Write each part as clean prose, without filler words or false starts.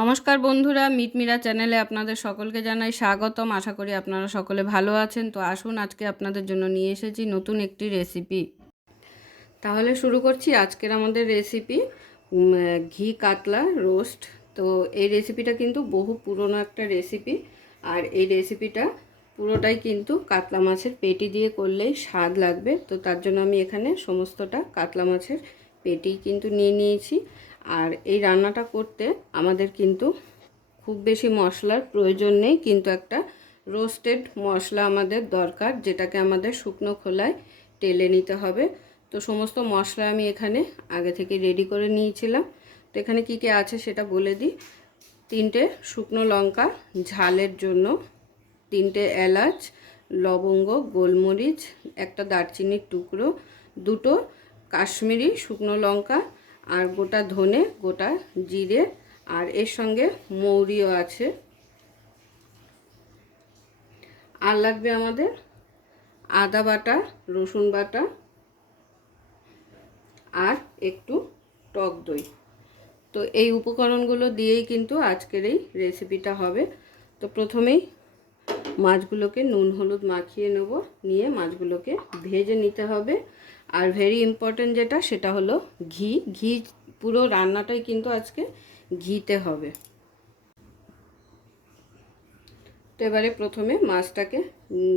নমস্কার বন্ধুরা, মিটমিরা চ্যানেলে আপনাদের সকলকে জানাই স্বাগতম। আশা করি আপনারা সকলে ভালো আছেন। তো আসুন, আজকে আপনাদের জন্য নিয়ে এসেছি নতুন একটি রেসিপি। তাহলে শুরু করছি আজকের আমাদের রেসিপি, ঘি কাতলা রোস্ট। তো এই রেসিপিটা কিন্তু বহু পুরনো একটা রেসিপি, আর এই রেসিপিটা পুরোটাই কিন্তু কাতলা মাছের পেটি দিয়ে করলেই স্বাদ লাগবে। তো তার জন্য আমি এখানে সমস্তটা কাতলা মাছের পেটি কিন্তু নিয়ে নিয়েছি। আর এই রান্নাটা করতে আমাদের কিন্তু খুব বেশি মশলার প্রয়োজন নেই, কিন্তু একটা রোস্টেড মশলা আমাদের দরকার, যেটাকে আমাদের শুকনো খোলায় টেলে নিতে হবে। তো সমস্ত মশলা আমি এখানে আগে থেকে রেডি করে নিয়েছিলাম। তো এখানে কী কী আছে সেটা বলে দিই। 3টে শুকনো লঙ্কা ঝালের জন্য, 3টে এলাচ, লবঙ্গ, গোলমরিচ, একটা দারচিনির টুকরো, 2টো কাশ্মীরি শুকনো লঙ্কা, আর গোটা ধনে, গোটা জিরে, আর এর সঙ্গে মৌরিও আছে। আর লাগবে আমাদের আদা বাটা, রসুন বাটা, আর একটু টক দই। তো এই উপকরণগুলো দিয়েই কিন্তু আজকের এই রেসিপিটা হবে। তো প্রথমেই মাছগুলোকে নুন হলুদ মাখিয়ে নেব, নিয়ে মাছগুলোকে ভেজে নিতে হবে। আর ভেরি ইম্পর্ট্যান্ট যেটা, সেটা হলো ঘি। পুরো রান্নাটাই কিন্তু আজকে ঘিতে হবে। তো এবারে প্রথমে মাছটাকে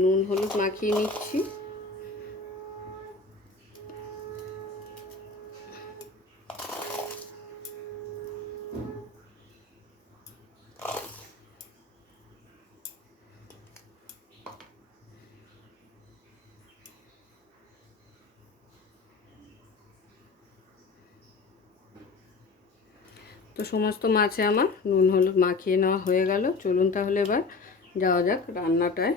নুন হলুদ মাখিয়ে নিচ্ছি। তো সমস্ত মাছে আমার নুন হলুদ মাখিয়ে নেওয়া হয়ে গেল। চলুন তাহলে এবার যাওয়া যাক রান্নাটায়।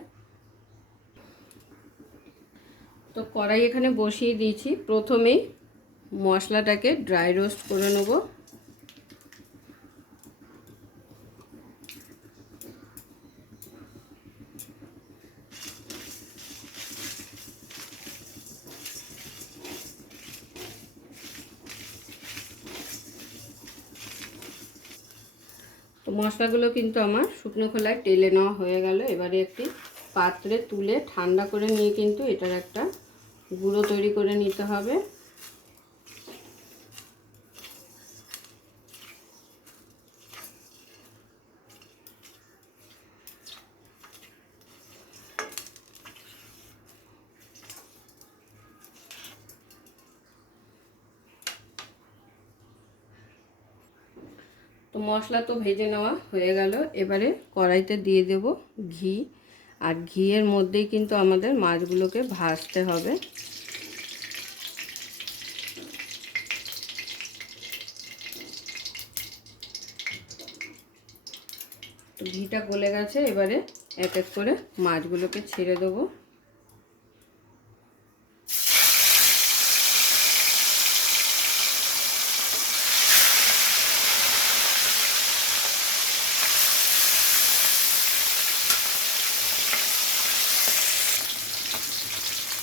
তো কড়াই এখানে বসিয়ে দিয়েছি। প্রথমেই মশলাটাকে ড্রাই রোস্ট করে নেব। তো মশলাগুলো কিন্তু আমার শুকনো খোলায় টেলে নেওয়া হয়ে গেল। এবারে একটি পাত্রে তুলে ঠান্ডা করে নিয়ে কিন্তু এটার একটা গুঁড়ো তৈরি করে নিতে হবে। তো মশলা তো ভেজে নেওয়া হয়ে গেল। এবারে কড়াইতে দিয়ে দেব ঘি, আর ঘিয়ের মধ্যেই কিন্তু আমাদের মাছগুলোকে ভাজতে হবে। তো ঘিটা গলে গেছে, এবারে এক এক করে মাছগুলোকে ছেড়ে দেবো।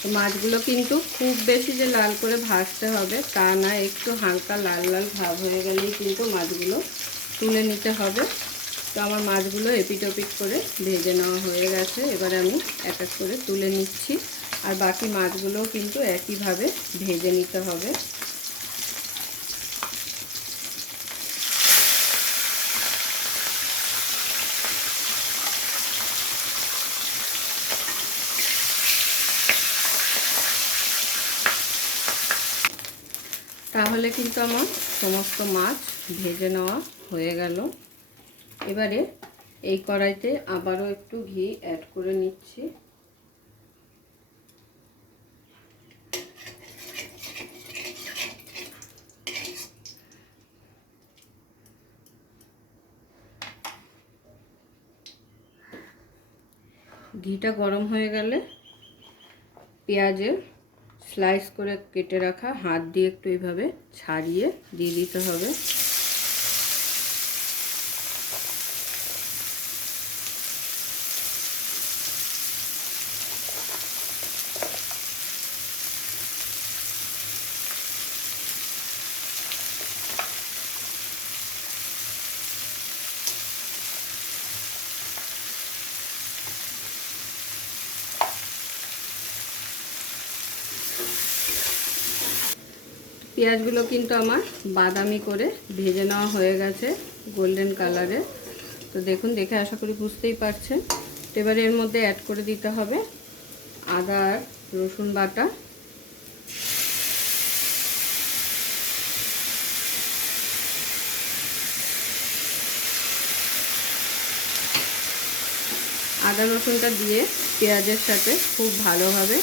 তো মাছগুলো কিন্তু খুব বেশি যে লাল করে ভাজতে হবে তা না, একটু হালকা লাল লাল ভাব হয়ে গেলেই কিন্তু মাছগুলো তুলে নিতে হবে। তো আমার মাছগুলো এপিট ওপিট করে ভেজে নেওয়া হয়ে গেছে। এবারে আমি এক এক করে তুলে নিচ্ছি, আর বাকি মাছগুলোও কিন্তু একইভাবে ভেজে নিতে হবে। তাহলে কিন্তু আমার সমস্ত মাছ ভেজে নেওয়া হয়ে গেল। এবারে এই কড়াইতে আবারও একটু ঘি অ্যাড করে নিচ্ছি। ঘিটা গরম হয়ে গেলে পেঁয়াজের স্লাইস করে কেটে রাখা হাত দিয়ে একটু এইভাবে ছাড়িয়ে দিয়ে দিতে হবে। পেঁয়াজগুলো কিন্তু আমার বাদামি করে ভেজে নেওয়া হয়ে গেছে গোল্ডেন কালারে। তো দেখুন, দেখে আশা করি বুঝতেই পারছেন। তো এবারে এর মধ্যে অ্যাড করে দিতে হবে আদা আর রসুন বাটা। আদা রসুনটা দিয়ে পেঁয়াজের সাথে খুব ভালোভাবে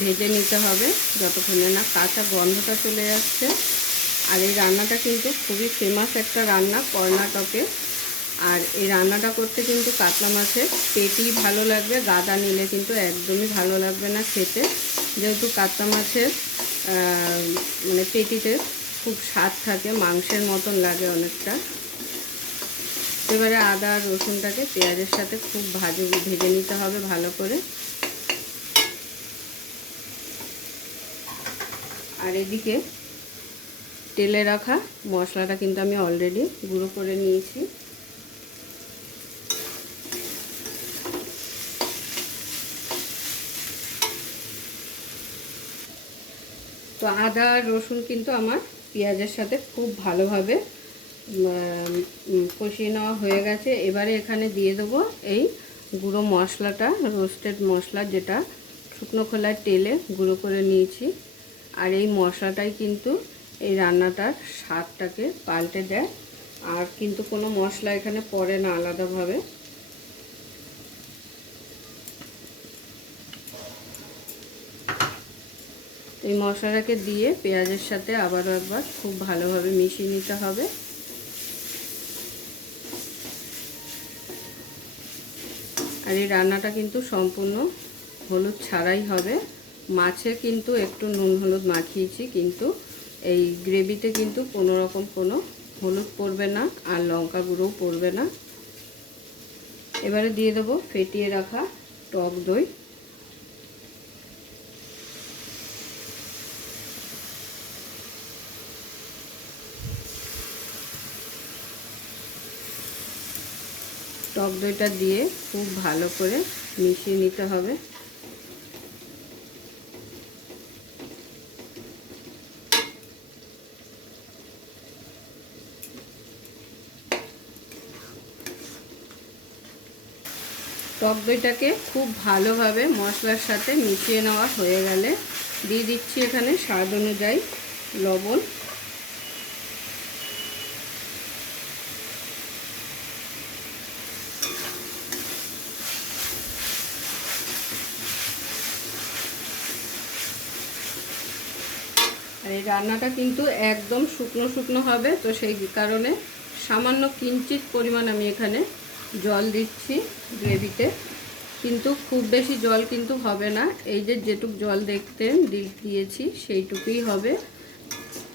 ভেজে নিতে হবে যতক্ষণে না কাঁচা গন্ধটা চলে যাচ্ছে। আর এই রান্নাটা কিন্তু খুবই ফেমাস একটা রান্না কর্ণাটকে। আর এই রান্নাটা করতে কিন্তু কাতলা মাছের পেটি ভালো লাগবে, গাদা নিলে কিন্তু একদমই ভালো লাগবে না খেতে, যেহেতু কাতলা মাছের মানে পেটিতে খুব স্বাদ থাকে, মাংসের মতন লাগে অনেকটা। এবারে আদা আর রসুনটাকে পেঁয়াজের সাথে খুব ভেজে নিতে হবে ভালো করে। আর এদিকে তেলে রাখা মশলাটা কিন্তু আমি অলরেডি গুঁড়ো করে নিয়েছি। তো আদা আর রসুন কিন্তু আমার পেঁয়াজের সাথে খুব ভালোভাবে কষিয়ে নেওয়া হয়ে গেছে। এবারে এখানে দিয়ে দেবো এই গুঁড়ো মশলাটা, রোস্টেড মশলা, যেটা শুকনো খোলায় তেলে গুঁড়ো করে নিয়েছি। আর এই মশলাটাই কিন্তু এই রান্নাটার স্বাদটাকে পাল্টে দেয়। আর কিন্তু কোনো মশলা এখানে পড়ে না আলাদাভাবে। এই মশলাটাকে দিয়ে পেঁয়াজের সাথে আবারও একবার খুব ভালোভাবে মিশিয়ে নিতে হবে। আর এই রান্নাটা কিন্তু সম্পূর্ণ হলুদ ছাড়াই হবে। মাছে কিন্তু একটু নুন হলুদ মাখিয়েছি, কিন্তু এই গ্রেভিতে কিন্তু কোনো রকম কোনো হলুদ পড়বে না আর লঙ্কা গুঁড়োও পড়বে না। এবারে দিয়ে দেবো ফেটিয়ে রাখা টক দই। টক দইটা দিয়ে খুব ভালো করে মিশিয়ে নিতে হবে। টক দইটাকে খুব ভালোভাবে মশলার সাথে মিশিয়ে নেওয়া হয়ে গেলে দিয়ে দিচ্ছি এখানে স্বাদ অনুযায়ী লবণ। আর এই রান্নাটা কিন্তু একদম শুকনো শুকনো হবে, তো সেই কারণে সামান্য কিঞ্চিত পরিমাণ আমি এখানে জল দিচ্ছি গ্রেভিতে, কিন্তু খুব বেশি জল কিন্তু হবে না। এই যে যেটুক জল দেখতেন দিয়েছি সেইটুকুই হবে,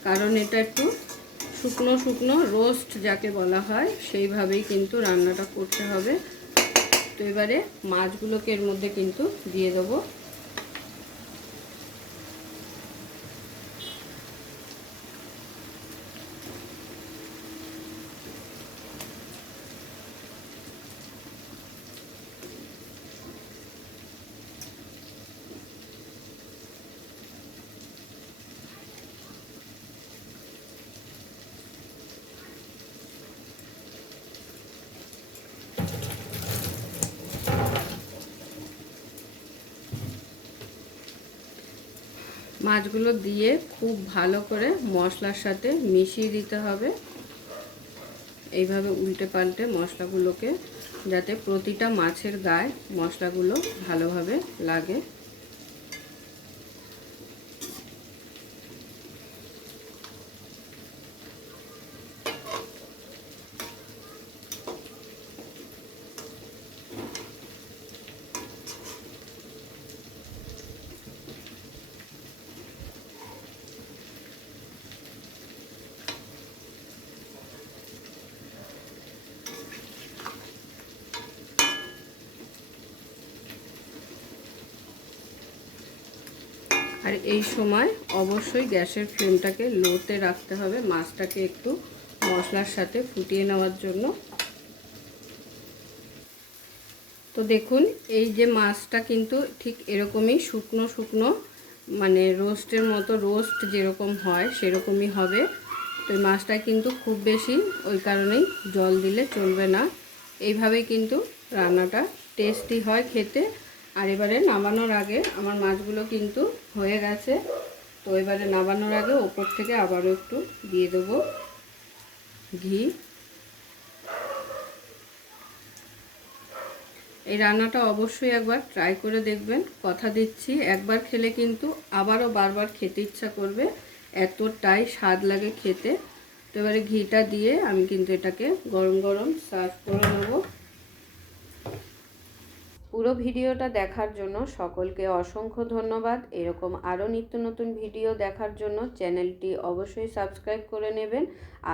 কারণ এটা একটু শুকনো শুকনো রোস্ট যাকে বলা হয় সেইভাবেই কিন্তু রান্নাটা করতে হবে। তো এবারে মাছগুলোকে এর মধ্যে কিন্তু দিয়ে দেবো। মাছগুলো দিয়ে খুব ভালো করে মশলার সাথে মিশিয়ে দিতে হবে, এইভাবে উল্টে পাল্টে মশলাগুলোকে, যাতে প্রতিটা মাছের গায়ে মশলাগুলো ভালোভাবে লাগে। আর এই সময় অবশ্যই গ্যাসের ফ্লেমটাকে লোতে রাখতে হবে, মাছটাকে একটু মশলার সাথে ফুটিয়ে নেওয়ার জন্য। তো দেখুন, এই যে মাছটা কিন্তু ঠিক এরকমই শুকনো শুকনো মানে রোস্টের মতো, রোস্ট যেরকম হয় সেরকমই হবে। তো এই মাছটা কিন্তু খুব বেশি ওই কারণেই জল দিলে চলবে না। এইভাবেই কিন্তু রান্নাটা টেস্টি হয় খেতে। আর এবারে নামানোর আগে আমার মাছগুলো কিন্তু হয়ে গেছে। তো এবারে নামানোর আগে ওপর থেকে আবারও একটু দিয়ে দেবো ঘি। এই রান্নাটা অবশ্যই একবার ট্রাই করে দেখবেন, কথা দিচ্ছি একবার খেলে কিন্তু আবারও বারবার খেতে ইচ্ছা করবে, এতটাই স্বাদ লাগে খেতে। তো এবারে ঘিটা দিয়ে আমি কিন্তু এটাকে গরম গরম সার্ভ করে নেব। পুরো ভিডিওটা দেখার জন্য সকলকে অসংখ্য ধন্যবাদ। এরকম আরও নিত্য নতুন ভিডিও দেখার জন্য চ্যানেলটি অবশ্যই সাবস্ক্রাইব করে নেবেন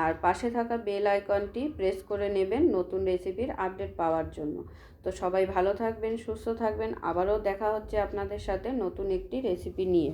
আর পাশে থাকা বেল আইকনটি প্রেস করে নেবেন নতুন রেসিপির আপডেট পাওয়ার জন্য। তো সবাই ভালো থাকবেন, সুস্থ থাকবেন, আবারও দেখা হচ্ছে আপনাদের সাথে নতুন একটি রেসিপি নিয়ে।